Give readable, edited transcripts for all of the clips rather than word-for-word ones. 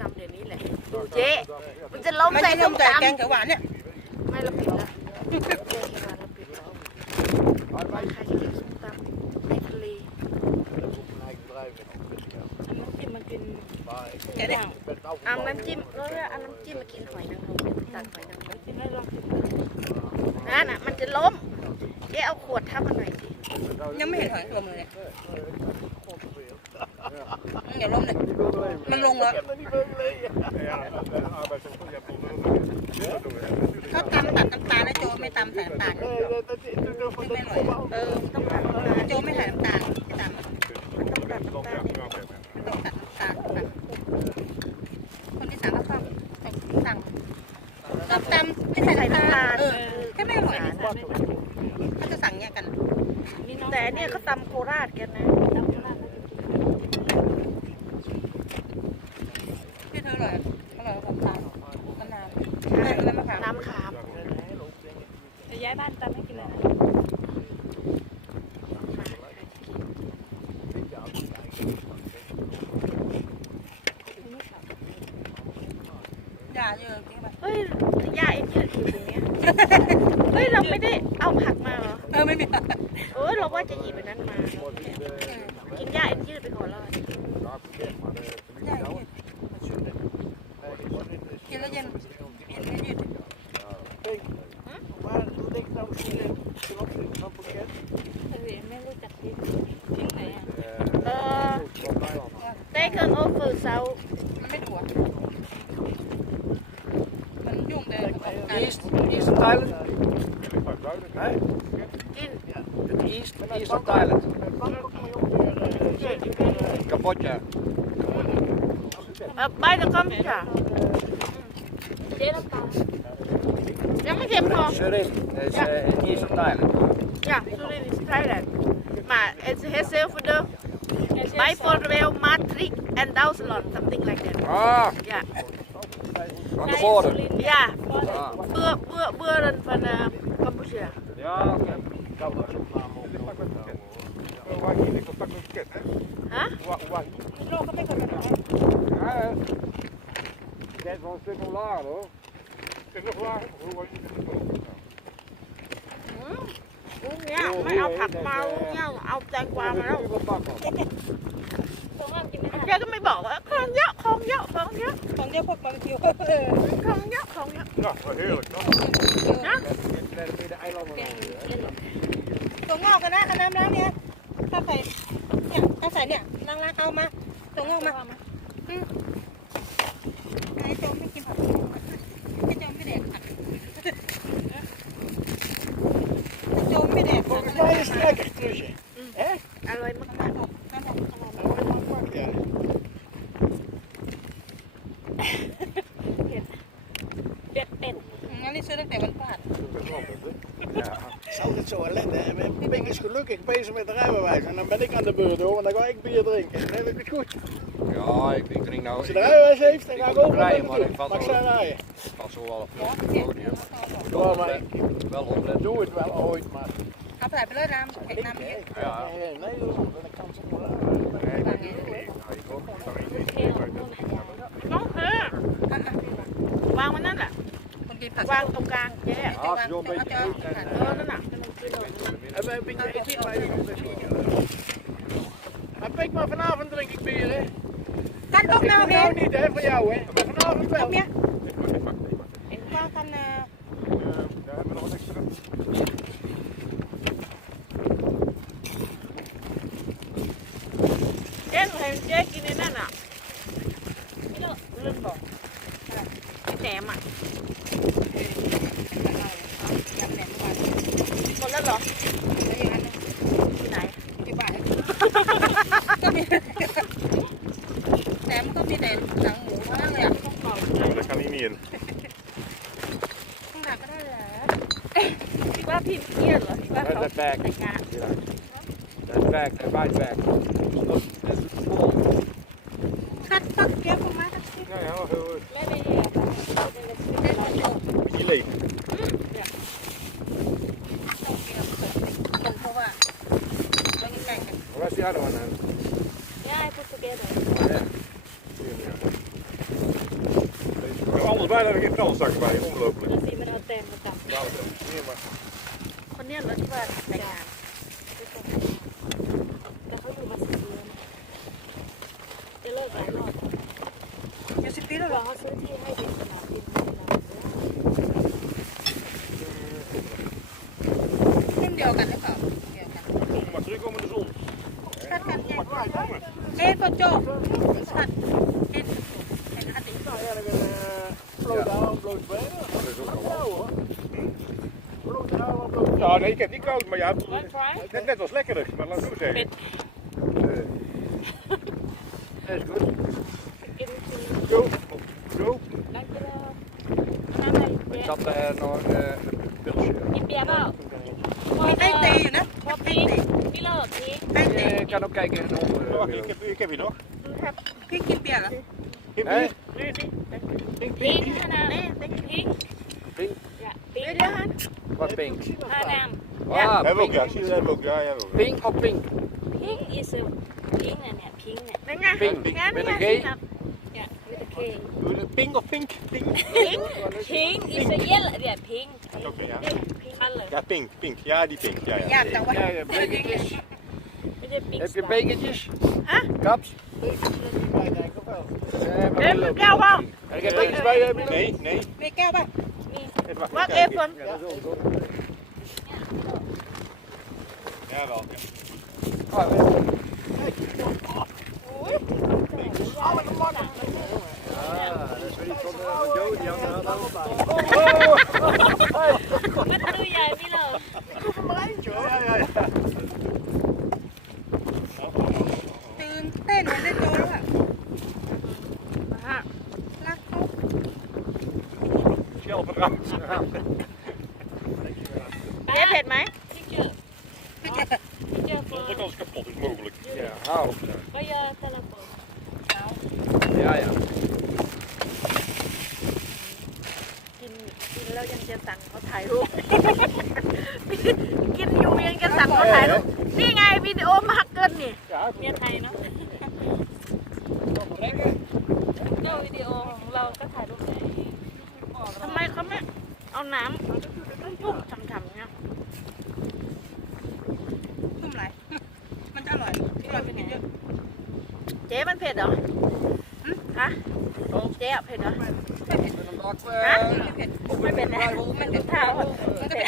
ตำเดี๋ยวนี้แหละดูเจ๊มันจะล้มใส่ส้มตำแกงเขียวหวานเนี่ยไม่เราปิดแล้วแกงเขียวหวานเราปิดแล้วใครจะกินส้มตำในทะเลมันกินแกะเอาน้ำจิ้มแล้วเอาน้ำจิ้มมากินหอยนางรมตัดหอยนางรมกินให้ลองกินนั่นน่ะมันจะล้มเจ๊เอาขวดทับมันหน่อยสิยังไม่เห็นหอยลมเลยเดี๋ยวล้มเลยมันลงแล้วเขาตำตัดน้ำตาลนะโจไม่ตำใส่น้ำตาลไม่อร่อยต้องตัดโจไม่ใส่น้ำตาลไม่ตำต้องตัดน้ำตาลต้องตัดน้ำตาลคนที่สั่งก็สั่งต้มตำไม่ใส่น้ำตาลแค่ไม่อร่อยเขาจะสั่งเนี่ยกันแต่เนี่ยเขาตำโคราชกันนะที่เธออร่อยน้ำตาลมะนาวน้ำขามจะย้ายบ้านตำให้กินเลยนะยาเยอะจริงป่ะเฮ้ยยาเอ็นยืดอยู่ตรงนี้เฮ้ยเราไม่ได้เอาผักมาเหรอไม่มีเราว่าจะหยิบไปนั้นมากินยาเอ็นยืดไปก่อนแล้วกินแล้วเย็นยืดไม่รู้จักที่ไหนTaken over south มันไม่ถูกมันยุ่งเลย East Thailand. in East of Thailand. Cambodia. by the computer เจ๊น้ำตาลยังไม่เค็มพอ Surin is east of Thailand. Ja, Surin is Thailand. Maar het is heel voor de bijvoorbeeld Maastricht en Duitsland, something like that. Ah, Ja, on the border. ja. Ah. Buren van Cambodja. Ja, oké. Huh? โลกก็ไม่เคยเป็นไร Ja, dat is wel een stuk lager hoor. Is nog lager? Hoe was je dit? เนี่ยไม่เอาผักมาเนี่ยเอาแตงกวามาแล้วแกก็ไม่บอกว่าของเยอะของเยอะของเยอะ ของเดียวพวกบาร์บีคิวของเยอะของเยอะ Nou, wat heerlijk. นะ ตัวงอกกันนะน้ำล้างเนี่ยถ้าใส่เนี่ยถ้าใส่เนี่ยล้างเอามาตัวงอกมาไอ้โจมไม่กินผักไอ้โจมไม่แดกผักโจมไม่แดกผัก Voor mij is het lekker, Trusje. อร่อยมาก เด็ดเด็ด งั้นนี่ซื้อตั้งแต่วันพฤหัส Ja. Het is altijd zo ellende. Hè? Ping is gelukkig bezig met de rijbewijs. En dan ben ik aan de beurt hoor, want dan ga ik bier drinken. Dan heb ik het goed. Ja, ik drink nou. Als je de rijbewijs heeft, dan ga ik ook rijden, rijden. maar ik vat Mag wel. zij rijden? Pas zo wel Ja, wel opletten. Doe het wel ooit, maar... เอาใส่ไปเลยน้ำเผ็ดน้ำเยอะ Ja. Nee, joh, dan kan ze wel uit. น้องวางมันนั่นแหละ คนกินผัก วางตรงกลางเจ๊ Als je een beetje doet, นั่นน่ะ En wij een beetje eten bij die Maar pik maar vanavond drink ik bier, hè. กันตก Ik น้ำ doe เอง nou niet, hè, voor jou, hè. Maar vanavond ต wel. กเนี้ยว่ากัน Daar hebben we nog wat extra. เจ๊เห็นเจ๊กินในนั่นอ่ะลืมบอกแหนมอ่ะหมดแล้วเหรอที่ไหน ที่บ้านก็มีแต่มันก็มีแต่หนังหมูมากเลยอ่ะ Dat kan niet meer. ข้างหน้าก็ได้แหละ ที่ว่าพี่เที่ยเหรอที่ว่าเขา Dat werkt. แต่งงาน Dat werkt, dat waait werkt. Dat is vol. คัดปักเกี๊ยวประมาณ Ja, ja, heel goed. แม่ไม่ได้ Beetje leeg. เพราะว่าเรากินไก่กัน Waar is die andere one dan? ย่าไอ้พุทธเกศ Oh, ja. anders bij, dan heb ik geen vuilniszakken bij, ongelooflijk. สีมันเอาแตงมาจับ Ja, dat is niet maar. คนเนี้ยเหรอที่ว่าแต่งงานแต่เขาอยู่มา10 เดือนจะเลิกกันรอบ อยู่10 ปีแล้วเห ร ร อ อ เขาซื้อที่ให้เป็นสนามบิน เล่นเดียวกันหรือเปล่าเดียวกัน Kom maar terug om in de zon. ชัดกันใหญ่ Maar kwijt, jongen. เอ๊ะพ่อโจ้ชัดเห็นอันนี้ Nou ja, dan ben blote arm, blote benen. Dat is ook wel Ja wat. hoor. Blote arm, blote Ja, nee, ik heb niet koud, maar ja, One try net was lekkerder, maar laat ik zo zeggen. Dat is goed. กินกิน Go, go. ดังกิโลน้ำอะไรเบีย Ik ร์ had nog een pilsje. กินเบียร์เปล่า มีไอ้ตีอยู่นะ พอพริกพี่เลิกพริก ไอ้ตี Ik kan ook kijken in Wacht, ik heb hier nog. พี่กินเบียร์เหรอ Geen Nee. bier? พริกขนาดนี้พริก Pink. อย่าพริก Wat pink? ฮานาม Ah, Hebben we ook, pink. ja. Zie je, dat hebben we ook, ja, ja. hebben we ook. Pink of pink? พิงอีสุพิงเนี่ยพิงเนี่ย Pink. Met een G? เนี่ยโอเค Pink of pink? Pink. พิงพิงอีสุเยลเนี่ยพิง Oké, ja. พิงคันเลย Ja, pink, pink. Ja, die pink. Ja, ยาก ja. จังวะ Ja, ja, bekertjes. ไม่ใช่พิง Heb je bekertjes? Huh? Kaps? Nee, met jou wel. Ik heb bekertjes bij je. Heb je nog? Nee, nee. มีแก้วป่ะ Even wachten. Wacht kijken. even. Ja, dat is ook goed. Ja, wel. Ja. Ah, Ah, dat is weer iets van Joe, die hangt er aan de hand aan. มันตัวใหญ่พี่เรา Ja, ja, ja. ตื่นเต้นเหมือนได้โตแล้วอะรักเขา Schelp eruit. เจ๊เผ็ดไหมพี่เจอพี่เจอ Onderkant is kapot, is mogelijk. Ja, hou. ก็ยาตะละปน Ja, ja. กินแล้วยังจะสั่งเขาถ่ายรูป กินอยู่ยังจะสั่งเขาถ่ายรูปนี่ไงวิดีโอมากเกินนี่เมียไทยเนาะก็วิดีโอของเราก็ถ่ายรูปไหนทำไมเขาไม่เอาน้ำจุ่มทำๆเนี่ย ทุ่มไรมันจะอร่อยที่เราจะกินเยอะ เจ๊มันเผ็ดเหรอฮะเจ๊อะเผ็ดเหรอ ไม่เผ็ด ฮะ ไม่เผ็ด ไม่เป็นนะมันเป็นข้าว มันก็เผ็ด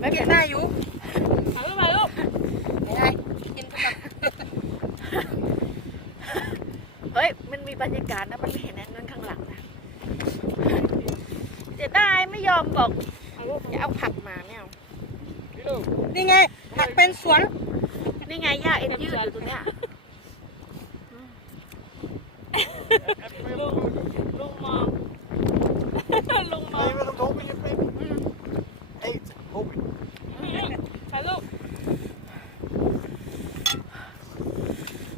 ไม่เผ็ดได้อยู่ ถ่ายรูปถ่ายรูป ไม่ได้กินทุกแบบ เฮ้ยมันมีบรรยากาศนะมันไม่เห็นนั่นข้างหลังนะเจ๊ได้ไม่ยอมบอกจะเอาผักมาไม่เอา นี่ไงผักเป็นสวน นี่ไงย่าเอ็นยืดอยู่ตรงเนี้ยลุงมองลุงมอง Je bent op de hobbie, Eet, hobby. ถ่ายรูป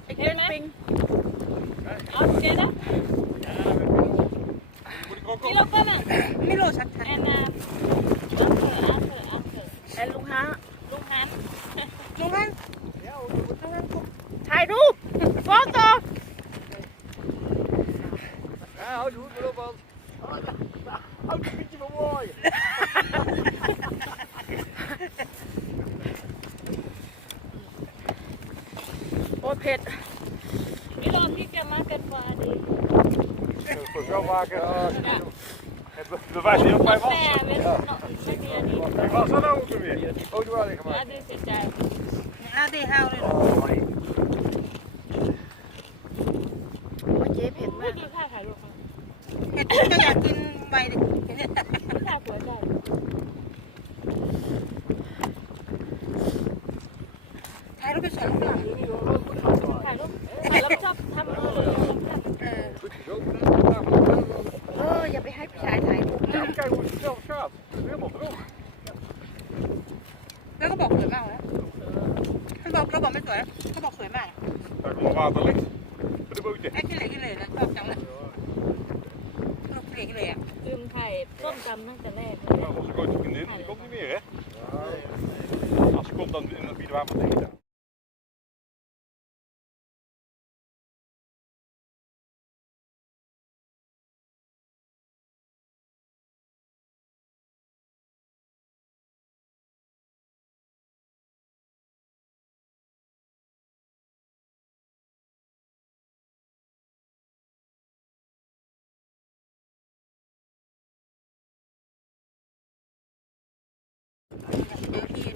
ไอ้เจ๊ไหมเอาเจ๊นะ Moet ik er ook นี่ op? เราก็น่ะ ไม่รู้ชัด แอนนาแอนลุงฮะลุงฮัน ๆลุงฮันลุงฮันกุ๊ก ถ่ายรูปโฟโต้ Ja, hou de hoed maar op, want... Houd een beetje van mooi. โอ้เผ็ดนี่เราที่จะมากันฟ้าดี Voor zo maken. Het bewijst heel bij แต่ was. เป็นเนาะไม่มีอันนี้ Was dan ook weer. Oh, die waren อา gemaakt. ดูเสียใจ อาเดฮาวเลย Oh, my. ว่าเจ๊เผ็ดมากถ่ายรูป เผ็ดก็อยากกินใบเด็ก ถ่ายหัวใจ ถ่ายรูปเป็นสวนลูกหลาน ถ่ายรูปแล้วชอบทำมือ Goed zo. อย่าไปให้ผู้ชายถ่ายรูป Kijk hoe het zelf gaat. Het is helemaal droog. แล้วก็บอกสวยมากนะเขาบอกเราบอกไม่สวยเขาบอกสวยมาก Daar komt water ligt. Voor de bootje. ไอ้ขี้เหร่ขี้เหร่นะชอบจังเลยลูกขี้เหร่ขี้เหร่อะ ลืมถ่ายต้มตำตั้งแต่แรก Nou, onze grote vriendin, die komt niet meer, hè? Als ze komt, dan bieden we haar wat eten aan.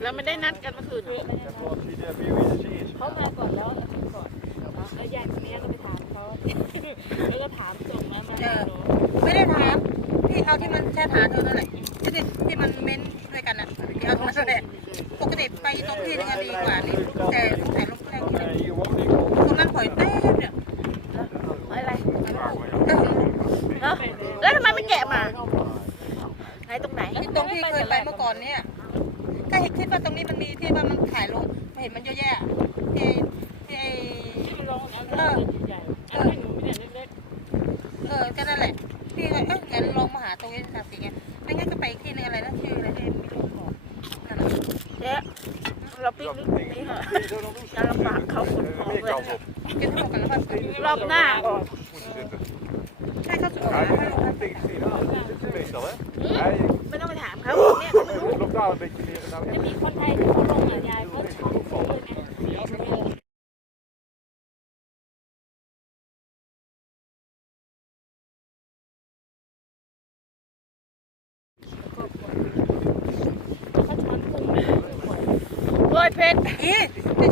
เราไม่ได้นัดกันเมื่อคืน เขามาก่อนแล้วก่อนแล้วยายคนนี้ก็ไปถามเขาแล้วก็ถามส่งมาไม่ได้ถามพี่เอาที่มันแค่ถามเธอนั่นแหละที่มันเม้นด้วยกันอะที่เอาตรงนั้นแหละปกติไปตรงที่นึงดีกว่านี่แต่ถ่ายลงแรงที่ตรงนั้นปล่อยเต้เนี่ย อะไรแล้วทำไมไม่แกะมาไหนตรงไหน ที่ตรงที่เคยไปเมื่อก่อนเนี่ยก็เห็นคิดว่าตรงนี้มันมีที่ว่ามันถ่ายลงเห็นมันเยอะแยะที่ที่มันลงแล้วใหญ่อันนี้หนูเนี่ยเล็ก ก็นั่นแหละพี่ก็งั้นลองมาหาตรงนี้สักทีไงไม่งั้นก็ไปอีกที่นึงอะไรนะชื่ออะไรที่ไม่รู้บอกนั่นแหละ เนี่ยเราปิ๊กนิกนี้เหรอจะลำบากเขาขนของเลย กินทั้งหมดกันแล้วก็ รอบหน้าก่อน ใช่เขาสุดท้ายให้ลง ไม่ต้องไปถามเขาเนี่ยเขาไม่รู้ จะมีคนไทยที่เขาลงอ่ะยายเขาชอบซื้อเนี่ยเขาช้อนกุ้ง โอ้ยเพชร ที่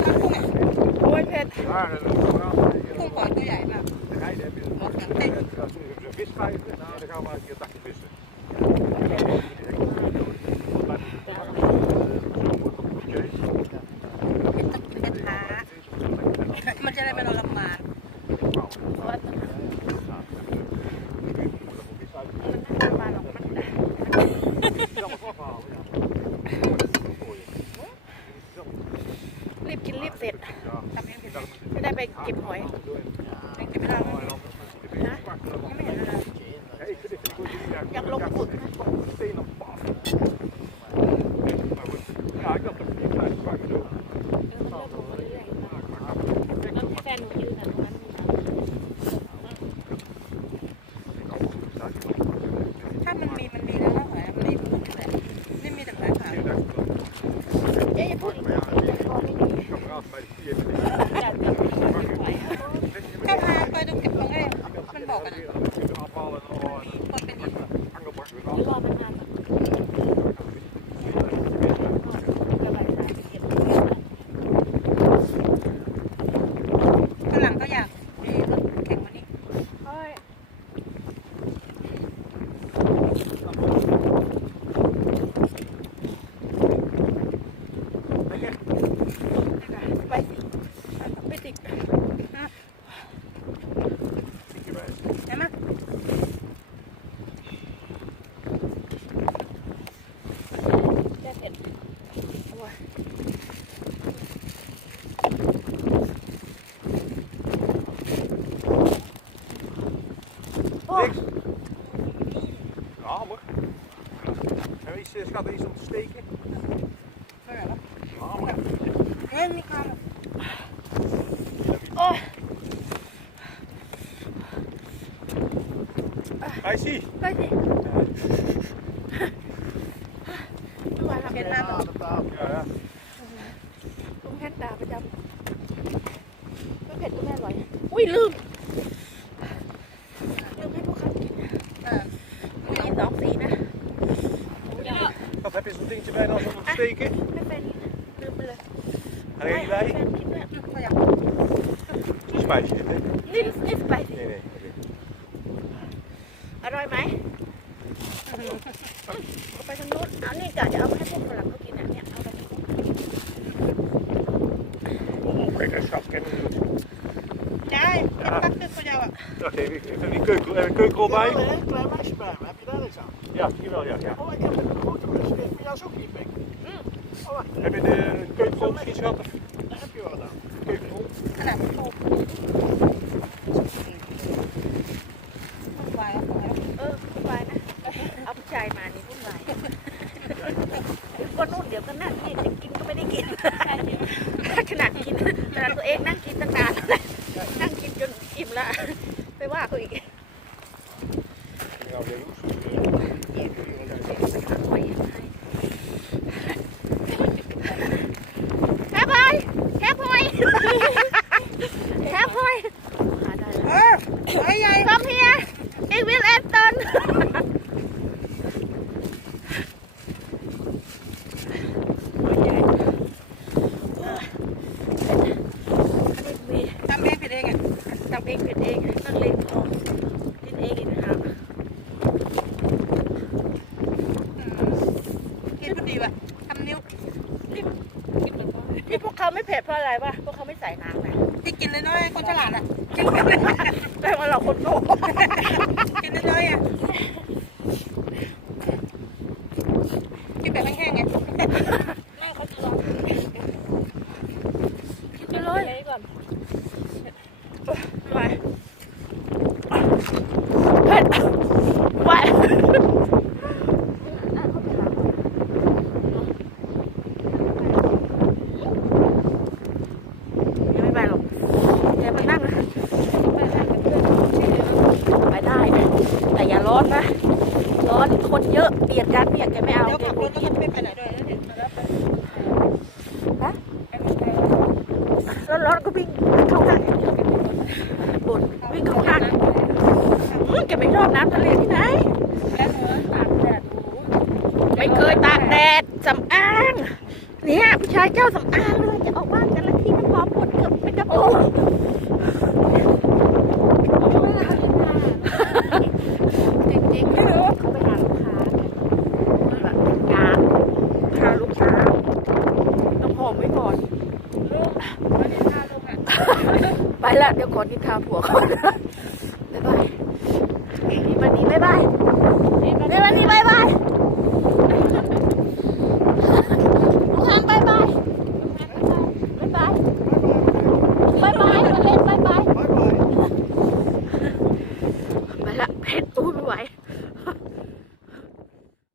ช้อนกุ้งอ่ะ โอ้ยเพชร กุ้งปล่อยตัวใหญ่มากหมดกันเต้น Visvijver, dan gaan we een keer takje vissen. เป็นตะกินกระทะมันจะได้ไม่เราลำบาก มาหรอกมันรีบกินรีบเสร็จ ทำเองผิด ไม่ได้ไปเก็บหอย ไม่กินไม่ได้ไม่เห็นอะไร อยากลงขุด Ja, ik had hem niet klein kwijt bedoel. แล้วแฟนหนูยืนอ่ะตรงนั้น ถ้ามันมีแล้วนะหอยมันไม่มีแต่ไม่มีแต่หอยขาว เจ๊อย่าพูดอีกนะ อยากจะหอย ก็พาไปดูเก็บตรงไอ้มันบอกกันคนเป็นอย่าง หรือรอเป็นงานแบบกระบายสายเก็บ ฝรั่งก็อยากมีรถแข่งวันนี้ ไปสิไปติด ใช่ไหม แค่เผ็ดโอ้ Niks. Ja, maar. En iets, schat, iets om te steken? เท่าไหร่วะ Ja, maar. เฮ้ยมีความ โอ้ Hij zie. ไปสิไม่ไหวครับ เช็ดหน้าต่อ Ja, ja. ลุงแค่ตาประจำไม่เผ็ดก็ไม่อร่อยอุ้ยลืมให้พวกเขากินมีสองสีนะ Wat heb je zo'n dingetje bij dan om te steken? ไม่เป็นลืมไปเลย Ga je niet bij? ก็อยาก Zo'n spijsje dit, hè? นี่ไปสิ Nee, nee. อร่อยไหมเอาไปทางโน้นเอานี่กะจะเอาให้พวกฝรั่งเขากินอ่ะเนี่ยเอาไป Oh, kijk, hij schat, kijk eens goed. ใช่เป็นปักตึกคนเดียวอ่ะ Wacht even, ik heb die keukenrol bij. Een klein meisje bij me, heb je daar niks aan? Ja, hier wel, ja. Oh, ik heb een grote bus. Maar jou is ook niet pik. Oh, wacht, Heb je de keukenrol misschien schat? daar heb je wel aan. Keukenrol? ขนาดมันโตวุ่นวายแล้ว วุ่นวายนะเอาผู้ชายมานี่วุ่นวายเดี๋ยวก็นู่นเดี๋ยวก็นั่นนี่จะกินก็ไม่ได้กินขนาดกินขนาดตัวเองนั่งกินตั้งนานแล้วนั่งกินจนอิ่มละไปว่าเขาอีก Ja, weer roes. แฮปปี้แฮปปี้แฮปปี้ กินน้อยๆคนฉลาดอ่ะ แต่ว่าเราคนโง่ กินน้อยๆอ่ะกินแบบแห้งๆไง แม่เขาจะรอกินเลยก่อน ไปเฮ้ยไปยังไม่ไปหรอกแกมานั่งนะไปได้แต่อย่าร้อนนะ ร้อนคนเยอะเบียดกันเนี่ยแกไม่เอา เดี๋ยว แก ขับ ห รง ุ ถ ดห แล้ว งิด ก็ไม่ไปไหนด้วยแล้วเดี๋ยว ร้อนๆก็วิ่งเข้าห้างบ่นวิ่งเข้าห้างแกไม่ชอบน้ำทะเลที่ไหน แล้วเนื้อตากแดด ไม่เคยตากแดดสำอางเนี่ยผู้ชายเจ้าสำอางเลยจะออกบ้านกันแล้วที่น้ำหอมหมดเกือบเป็นกระปุกจริงๆไม่รู้เขาไปหาลูกค้าแบบงานพาลูกค้าน้ำหอมไว้ก่อน ลูกวันนี้พาลูกอ่ะ ไปละเดี๋ยวก่อนกินข้าวผัวก่อน